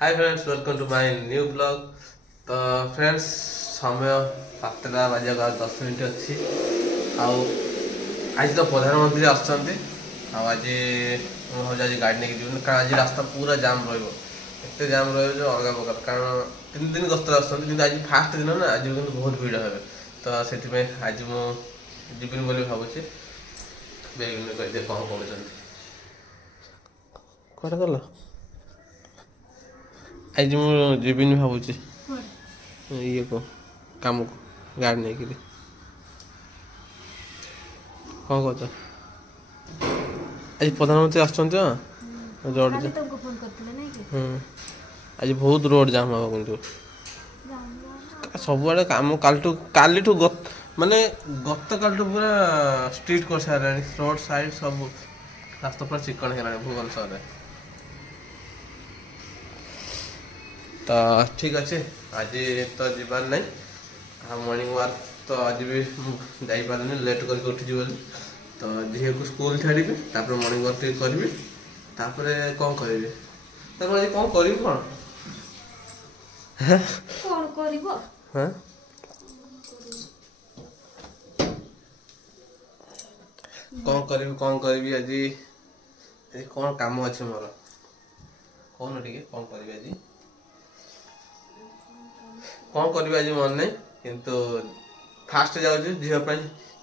Hi friends, welcome to my new blog. तो friends, समय 7टा बजे 10 मिनट अच्छी। आज तो प्रधानमंत्री आसुँच आज मुझे गाड़ी नहीं जीवन कारण आज रास्ता पूरा जाम रत जाम रही अलग प्रकार कारण 3 दिन गस्त आसुँच आज फास्ट दिन ना आज बहुत भिड़ हे तो से आज मुझे बोली भावुँ बेगे कौन कौन गल आज मुझे भावुँ ये को काम को गाड़ी नहीं कौन कह आज प्रधानमंत्री आसुँच रोड आज बहुत रोड जाम हम किंतु सबुआड़े कम काली माने गत काल पूरा स्ट्रीट कर सारा रोड साइड सब रास्ता पूरा चिकन है भुवनेश्वर में। तो ठीक अच्छे आज तो जीवार नहीं मॉर्निंग वॉक तो आज भी जापारे लेट करके उठी बोली तो झील को स्कूल छाड़ी मॉर्निंग वॉक टे करी कौन करी कौन करी कौन करी आज कौन काम अच्छे मोर कौन टे कौन करी आज कौन कर आज मन नहीं किंतु फास्ट जाऊँ झील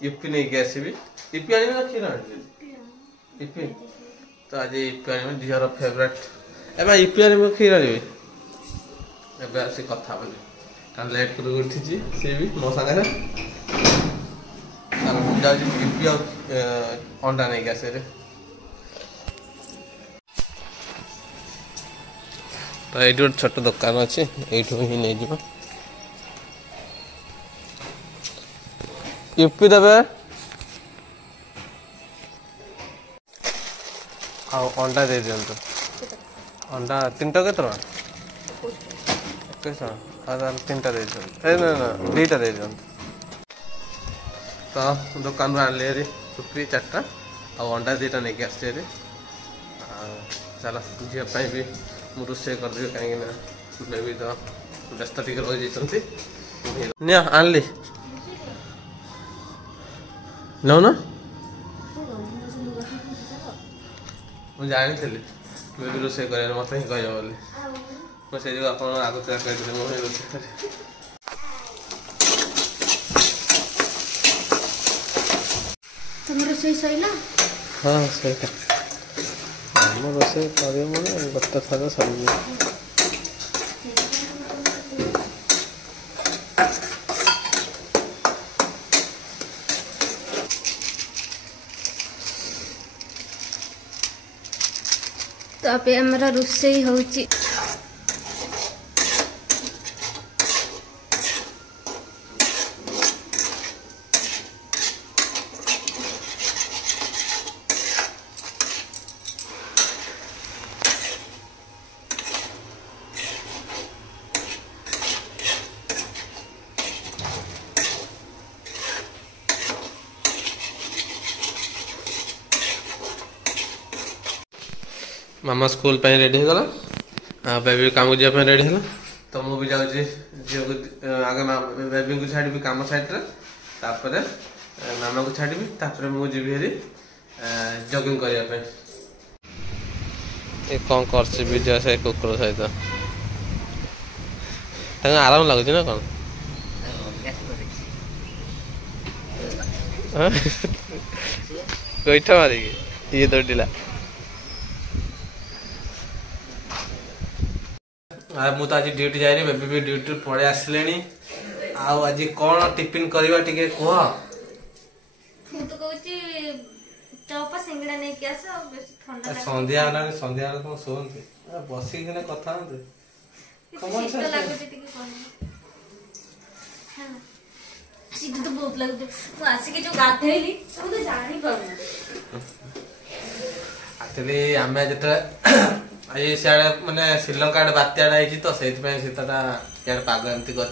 यूपी नहीं कि आसबि यूपी आने ना क्षीर यूपी तो आज यूपी आने झील फेवरेट एवं यूपी आने क्षीर आनी आस कथा बोली लेट कर उठी सी भी मो सागर यूपी अंडा नहीं आसे तो ये गोटे छोट दुकान अच्छे ही नहीं जीव यूपी देवे अंडा दे दिंतु अंडा 3टा के 3टा दे ना 2टा दे दिंतु तो दुकान आनली यूपी 4टा अंडा 2टा नहीं आसचे चल झील भी मुझे रोषे करदेवी कहीं बेबी तो व्यस्त टी रही आनली नौ ना मुझे जानी बेबी रोषे कर मत ही कह बोली मुझे आप आगे कही मुझे रोषे कर हाँ सहीटा आम रोषे कर गोटे थर सब तो आप हमारा रोषे होची मामा स्कूल पे रेडी हो गला बेबी काम को जाए रेडी है तो मुझे जाऊँगी झील को आगे बेबी को छाड़ी काम साइड तापर मामा को छाड़ी तापर मुझे हेरी जगिंग करने कौन कर वीडियो से कुकुर सहित आराम लगुच ना कौन गोईठा मारिकी ये दौड़ला मुझे आज ड्यूटी जाए बेबी भी ड्यूटी पड़े आसिले आज कौन टिफिन करवा टे कह संध्या संध्या तुम शोते बसिक कथा बहुत लगे जो गाधेली तो जानी एक्चुअली आम जो ये सियाड़े माने श्रीलंका बात्याटा होती तो से शीतटा इे पाग एमती कर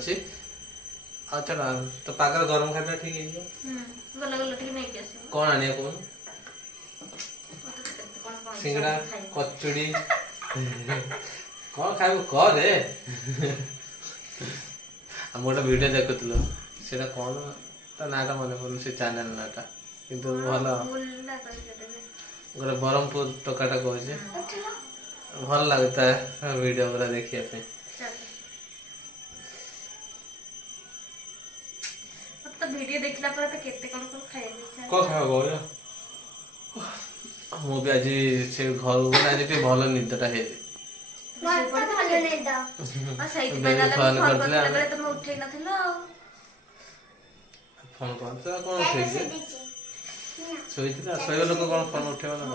चला तो पागर गरम खाद्य ठीक है कौन आने कौन सिंगड़ा कचुड़ी कौन खाइबो कह दे हम गोटे वीडियो देखुथिलु सेटा कौन ता नाटा मने पड़ु से चैनल नाटा किंतु भल गोटे ब्रह्मपुर टोकाटा कहछे भल लगता है वीडियो पूरा देखिए पे तो वीडियो देखला पर तो केते कोन कोन खाए को खाओ गोया मो भी आज से घर गला आज टे भल निदटा हे मत भलो नै द आ सहित बेला फोन करला बेले तुम उठै नथिलो फोन करता कोन उठै सोइतला सोय लोक कोन फोन उठेबा ना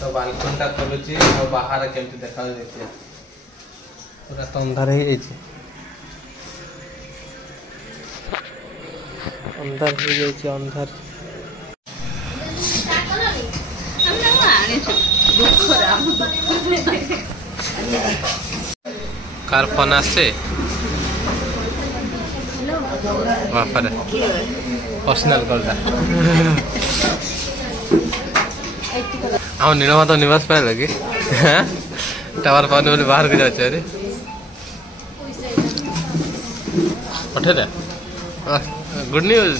तो बालकन टा खोलुची और बाहर केमती देखा देखिए पूरा तो अंधार ही जाइए अंधार हो जाइए अंधार कार फोन आसे बापरे पर्सनल करदा हम नीलमा तो निवास पाए लगे टावर पाने बोले बाहर के जाचे अरे उठे दे गुड न्यूज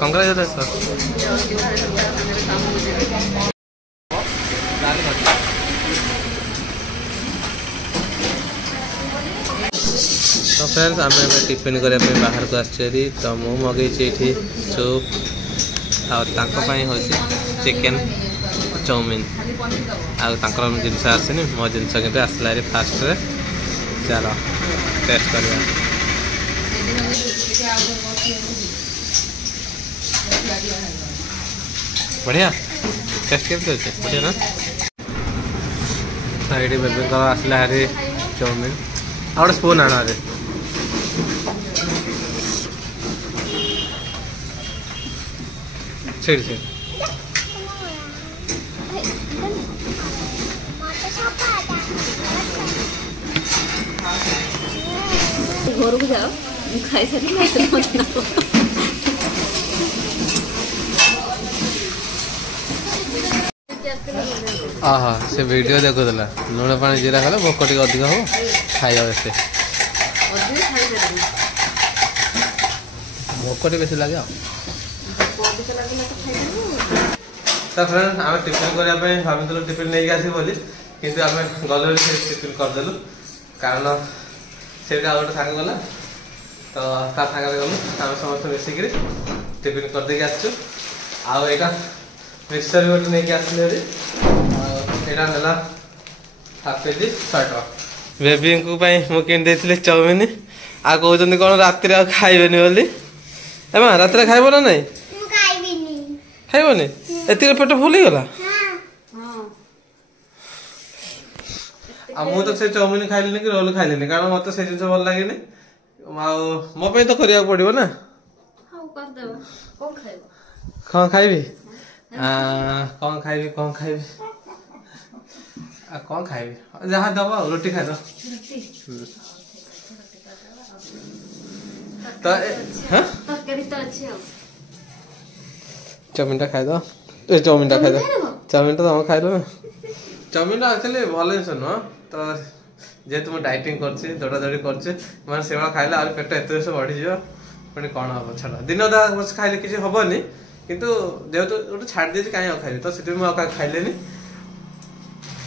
कांग्रेचुलेशन तो फ्रेंड्स आम टिफिन करने बाहर को आसरी तो मु मगेई सूप आउे चिकेन चाउमिन आर जिनस आसनी मो जिनस कि आसला फास्ट चलो टेस्ट कर बढ़िया टेस्ट के बढ़िया ना तो ये बेबी आसला हारी चाउमिन आ स्पून आना रे छेड़ छेड़ घर को जाओ खाई सारी आहा से वीडियो देखुला लुण पानी जीरा खाला भोक टे अधिक हो खाइबा बेसे भोक टे बेसी लगे तो फ्रेंड आम टिफिन करने भावुलु टिफिन नहीं आस बोली किंतु आम गलु टिफिन करदेलु कारण से गोटे सांग गला तो सागर गलु आम समस्त मिसिक टिफिन करदे आसचु आईटा मिक्सचर भी गोटे नहीं आसले यहाँ है हाफ केजी 100 टका बेबी को मुझे किनी चाउमिन आ कहते कौन राति खाइबे बोली रात खाइब ना नहीं खाइबनी एति पेट फुल गला मु तो से चाउमिन खाइलिनी कि रोल खाइलिनी कारण मत से जिन भल लगे मो तो करिया पड़ो ना कौन खाइबी कौन खाइबी कौन खाइबी कौन खाइबी जहाँ दब रोटी खाई दो चाउमिन टा खाई दो चाउमिन टा खाई दो चाउमिन टा तुम खाई लो चाउमिन एक्चुअली भल जिन नुह तो जेहेतु मुझे डाइटिंग कर दौड़ा दौड़ी कर खाइले और पेट एत बढ़ी पुणी कौन हम छाड़ दिन अधा बस खाइले किसी हेनी किंतु जेहेतु गोटे छाड़ दी कहीं खाइली तो से खाइले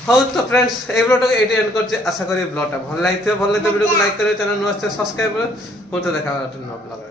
हाँ तो फ्रेंड्स ये ब्लॉग ये एंड कर आशा करी ब्लॉगटा भल लगी भल लगे वीडियो को लाइक करें चैनल नुआ सब्सक्राइब कर देखा ब्लॉग।